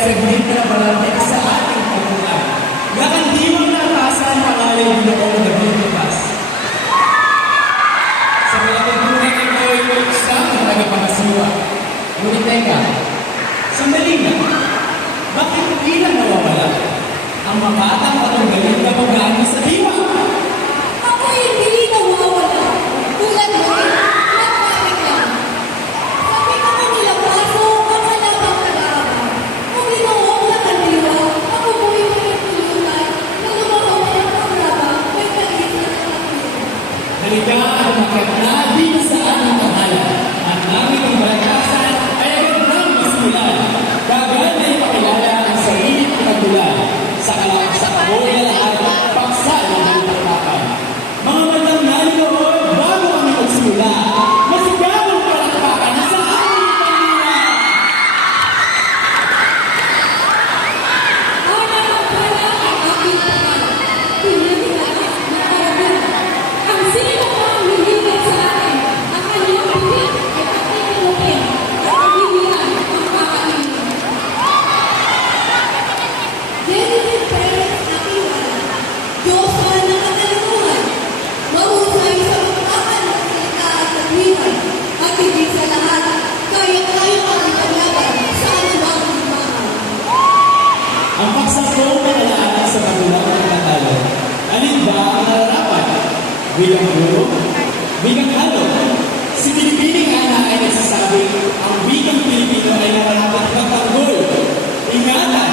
saglit na balatik sa ating pagkuhan. Nakandiwang na atasan ang alay Ginoong naglilipas. Sa malaking tunay ito ay sa tagapangasiwa. Ngunit teka, sandali na, bakit ilang nawawala ang makatang patunggalin na pagkano sa diwa? Ako hindi nawawala. Tulad mo, nagpapit lang. Sabi ko kung nilapaso, ang halabang kalaban. Kung ginoong nakandiwa, ako buhay ko ng tulunan, na lumakaw ng paglabang, may kalit na nakakita. Halika ang makatna dito sa ating tahanan. Ang langit ng balakasan ay agad ng masimulan. Gagawin na ipakilala ang sarili ng kagulan. Sa kaboy na lahat, paksa ng halipakpakan. Mga matang nalinoon, bago kami magsimula, masigawang palakpakan sa aming pamilya! Ana ang pala ang aking pangalan. Pinagilala na parating. Ang sino ang hihigit sa akin, ang kanyang pipit ay pakikinupin at pagbibihan ang kakainin. Jennifer Perez aking anak, Diyos man ng katalinuhan, mahusay sa pagkakan ng salita at katwiran, at higit sa lahat, kaya tayo ang ipaglaban sa anumang limangan. Ang pagsakong pinalaanan sa magulang ng katalo. Alin ba ang nararapat? Bilang guro? Bilang halo? Si Pilipining Ana ay nagsasabi, ang wikang Pilipino ay nararapat magtanggol, ingatan,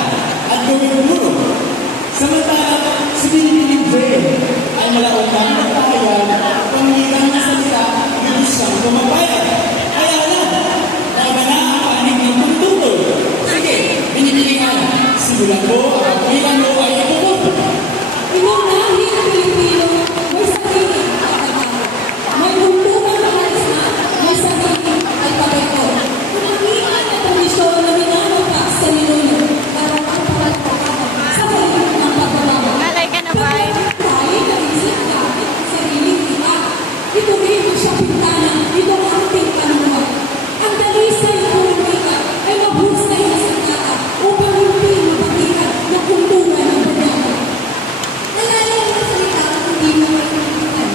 at gawing guro. Samantalang si Pilipining Brain ay malautang na tahayan, pangirang na salita, lusang kumabayan. Kaya lang, tama na ang panig ng tungtungtol. Sige, Pilipining Ana, simulan mo at bilang mo ay ipupunto. Inunahin ang Pilipino, may sarili at pagkakot. May buntungan na na, may sarili at pagkakot. Kumangian ang komisyon na minamapas sa ninuno para ang pagkakot sa balik ng pagbabago. Alay ka na ba? Tayo na isip gamit ang sariling kita. Ito rin ang siya pintana, ito ang ating kanuhan. Ang dalisay na politika ay mahusay na sakata upang hindi mapagitan ng kultura ng banyaga. Nalalang na salita ang hindi mo maintindihan.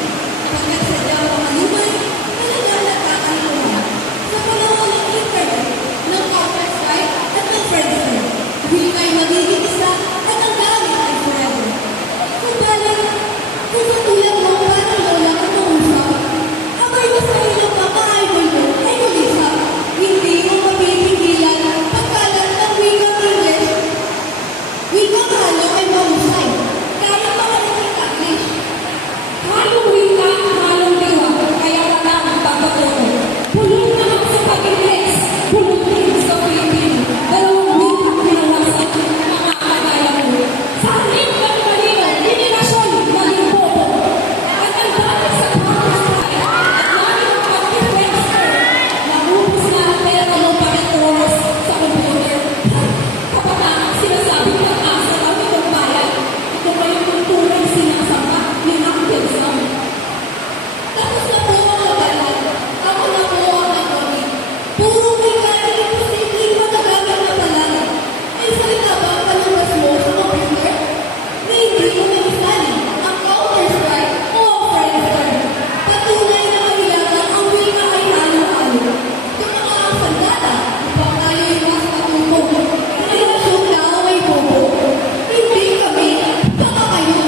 Pagkat sa daw ang alumay, talagang nakakalimuhan. Sa panahon ng internet, ng corporate site at ng Friendster, wika'y magiging isa at ang gamit ay forever. Kung katulad mo parang lola at mausap, abay mo sa ilang paka-idol mo ay kulisap. Hindi mo mapipigilan pagkalat ng wikang English. Wikang halo ay mahusay. Kaya makarating English. Halong wika, halong diwa, kaya wala ang pagbabago. Pulong naman sa pag-Ingles, pulong din sa Pilipino. Dalawang wika pinawasan ng mga kagaya mo. Sa halip ng malino, iminasyon na limbobo. At ang dati sa pangkastay, at lalo ang pag-Friendster, naubos na ang pera mo pag-oras sa computer. Kapag sinasabing pag-asa lang itong bayan, ito pa yung kulturang sinasama ni Uncle Sam. Tapos na po ang magalan, ako na po ang nagawin. Puro wika ay imposibleng magagamit na palaran. Ay salita ba ang palabas mo sa computer? Na hindi mo maisalin ang Counter-Strike o ang Friendster. Patunay na kailangan ang wika ay halo-halo. Yung mga sandata, upang tayo iwas matutong. Relasyon lang ay bobo. Hindi kami, baka kayo.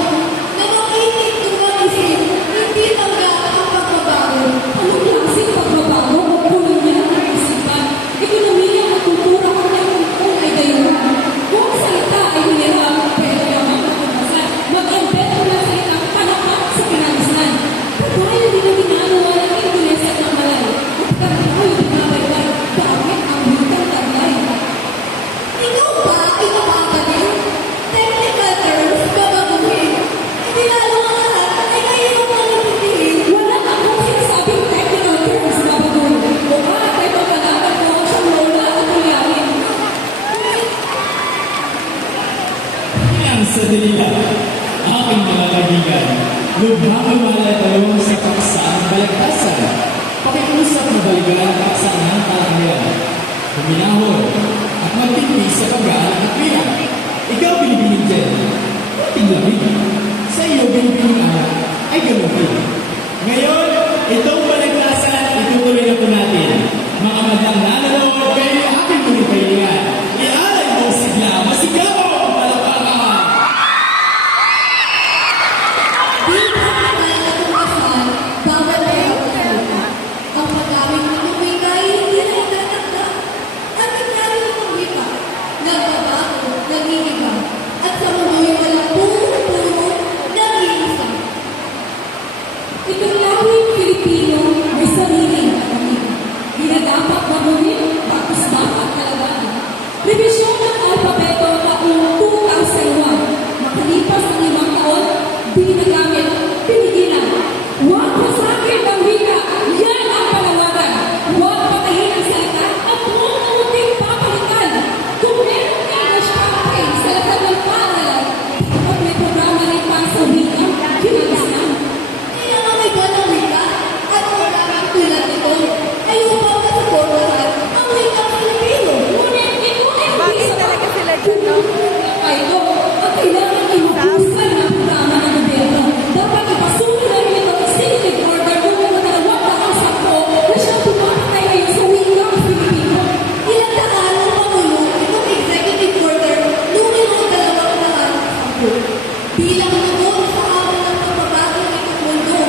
Namakinig kung mag-isip, hindi tanggap ang pagbabago. Anong klaseng pagbabago o kolonya ng isipan? Ekonomiya at kultura kung ay gayon. Kung ang salita ay hinirang, pero naman magpapasal, mag-embed mo na salita panapat sa pinansan. Kagaya din ang ginagawa ng Ingles at ng Malay. At tayo binabaybay, bakit ang wikang taglay? Ikaw ba ay napapagin? Technical terms babaguhin. Hindi lalo ang lahat ay mayroong manitindihin. Wala akong sinasabing technical terms babaguhin. O bakit ay pagkalaban mo ang siyang lola at ulyarin? Ilang sandali lang, aking mga kaibigan, lubhang lumalay sa paksaan balagtasan. Pakiusap na balikan ang paksaan ng kalangyarihan. Huminahon at magtipis sa pag-aaral po natin. Mga madlang nanonood kayo yung aking muling kailangan. Ialay mo sigla, masigaw ang palakpakan. Di ba nagkakasal, bawal kayo magsalita. Ang pag-aming ng wika ay hindi na itatanda. At nangyari ng wika, nagbabago, nag-iiba, at sa mundo yung walang puro-puro, nag-iisa. Itong lawing Pilipino may sariling katamin. Di na dapat baguhin, tapos dapat talagaan. Revisyon ng alpabeto taong 2001. Makalipas ang 5 taon, di nagamit, pinigilan. Huwag masakit ang wika, yan ang panawagan. Huwag patayin ang salita at huwag munting papalitan. Kung meron English campaign sa lahat ng paaralan, kapag may programa rin para sa wika, kinagasan. Kaya nga may ganang wika, at maraming tulad nito, ay upang masuportahan ang wikang Pilipino. Ngunit ito ay hindi Bakit sa talaga sila dyan, no? ito at kailangan imabusan ng programa ng gobyerno. Dapat ipasuko na rin ito sa executive order kung may matalawa pa ang sakto na siyang pumatay ngayon sa wikang Pilipino. Ilang daan ang Pangulo itong executive order noong 2010 bilang tugon sa hamon ng pagbabago nitong mundo.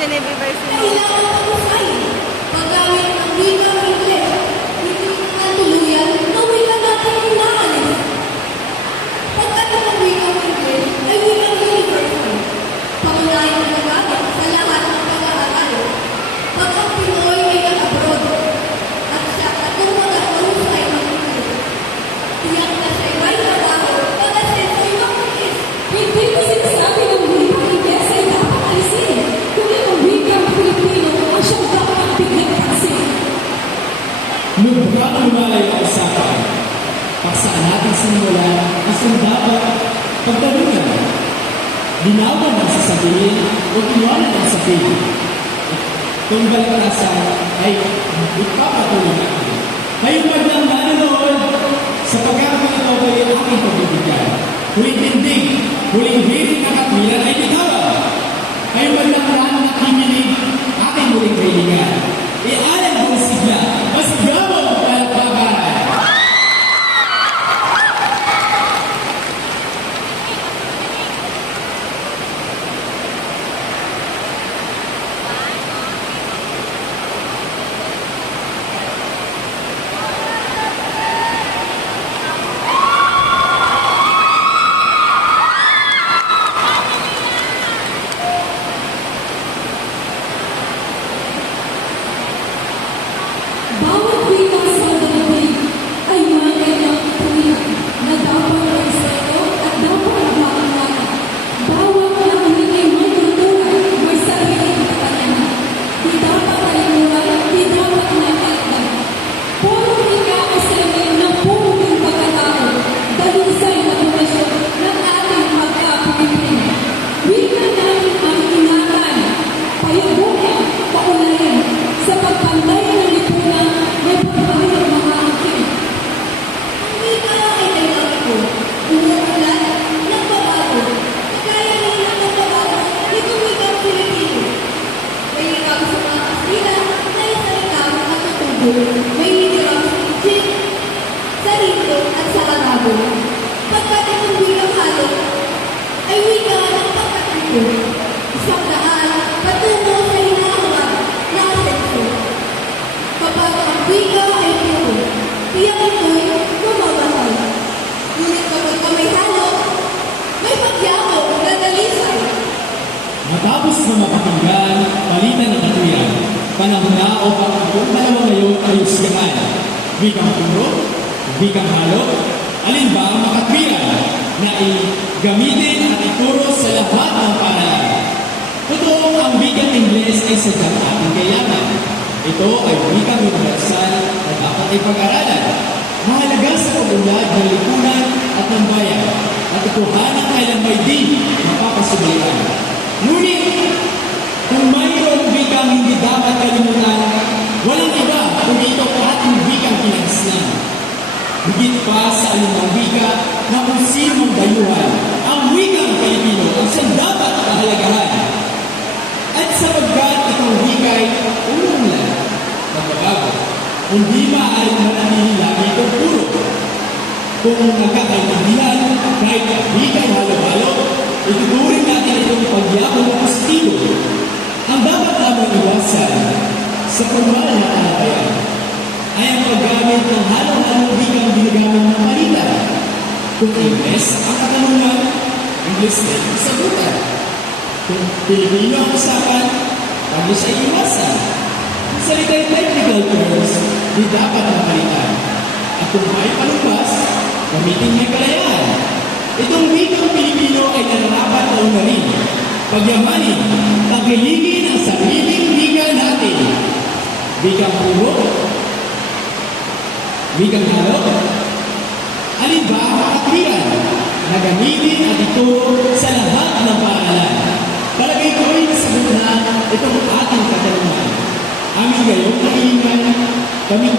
Genevieve Barcelona. Kailangan pag-usayin, paggamit ng wikang Ingles, hindi na tuluyan na wika natin inaalis. Paggamit ng wikang Ingles ay wikang universal. Pangunahin na nagamit sa lahat ng pag-aaral. Pag ang Pinoy ay nag-abroad, at siya at kung mag-ahusay ng Ingles, tiyak na siya'y may trabaho para sa ito'y makinis. Hindi ko sinasabi ng wikang Ingles ay dapat alisin. Kundi ang wikang Pilipino ang siyang dapat bigyan pansin. Lubha ang lumalay ang usapan. Paksaan natin sinimula ang dapat pagdalugan. Linawan ang sasabihin o iwanan ang sabihin. Kung balakasan ay ipapatuloy natin. Kayo maglang nanonood sa pagkakang ito ay aking pagbibigyan. Huwag tindig, huling hirit ng katwiran ay bitawan. Kayo maglang nakikinig, aking muling kailangan. Ialay mo sigla, masigaw ang palakpakan. Bawat wika sa daigdig ay may kanyang tuwiran na dapat respeto at dapat maangalanan. Bawat lahi ay may kultura, may sariling kakayanan. Di dapat kalimutan, di dapat nakalagdag. Puro wika ay salamin ng pumuling pagkatao, dalisay na pundasyon ng ating pagka-Pilipino. Wika natin ang ingatan, payubukan, paunahin, sa pagpantay ng lipunan may pagpahirap mga akin. Ang wika ay dynamico, umuulan, nagbabago, kagaya rin ng nagbabago nitong wikang Pilipino. May wikang sa mga Kastila na isalita at tutubo, may wikang sa Egypt, sa Rito at sa Arabo. Pagkat itong wikang halo ay wika ng pagkatito, isang daan patungo sa hinahangad na asenso. Kapag ang wika ay puro, tiyak ito'y gumamahal. Ngunit kapag may halo, may pagyako na dalisay. Matapos na mapakinggan, palitan ng katwiran, panahon na o ang dalawa ngayon ay usgahan. Wikang puro, wikang halo, alin ba ang makatwiran na gamitin at ituro sa lahat ng paaralan? Totoo ang wikang Ingles ay sadyang ating kailangan. Ito ay wikang universal na dapat ay pag-aralan. Mahalaga sa pag-unlad ng lipunan at ng bayan at ituhanan kailan may di mapapasubayan. Ngunit, kung mayroong wikang hindi dapat kalimutan, walang iba kundi ito ating wikang pinagsinan. Higit pa sa anumang wika na kung sino mang dayuhan, ang wikang Pilipino ang siyang dapat kahalagahan. At sapagkat itong wika hindi maaaring manatili lagi itong puro. Kung nagkakaintindihan, kahit wikang halo-halo, ituturing natin itong pagyabong na positibo. Ang dapat lamang iwasan sa formal na talakayan ay ang paggamit ng halo-halo wikang ginagamit ng palitan. Kung Ingles ang katanungan, Ingles din ang sagutan. Kung Pilipino ang usapan, bago siya iwasan. Salita'y technical terms, di dapat mapalitan. At kung may palupas, gamitin niya kalayaan. Itong wikang Pilipino ay nararapat na unahin. Pagyamanin, tagilingin ang sariling wika natin. Wikang puro, wikang halo, alin ba ang kakatwiran na gamitin at ituro sa lahat ng paaralan? Palagay ko ay nasagot na itong ating katanungan. Aming gayong kailangan, kaming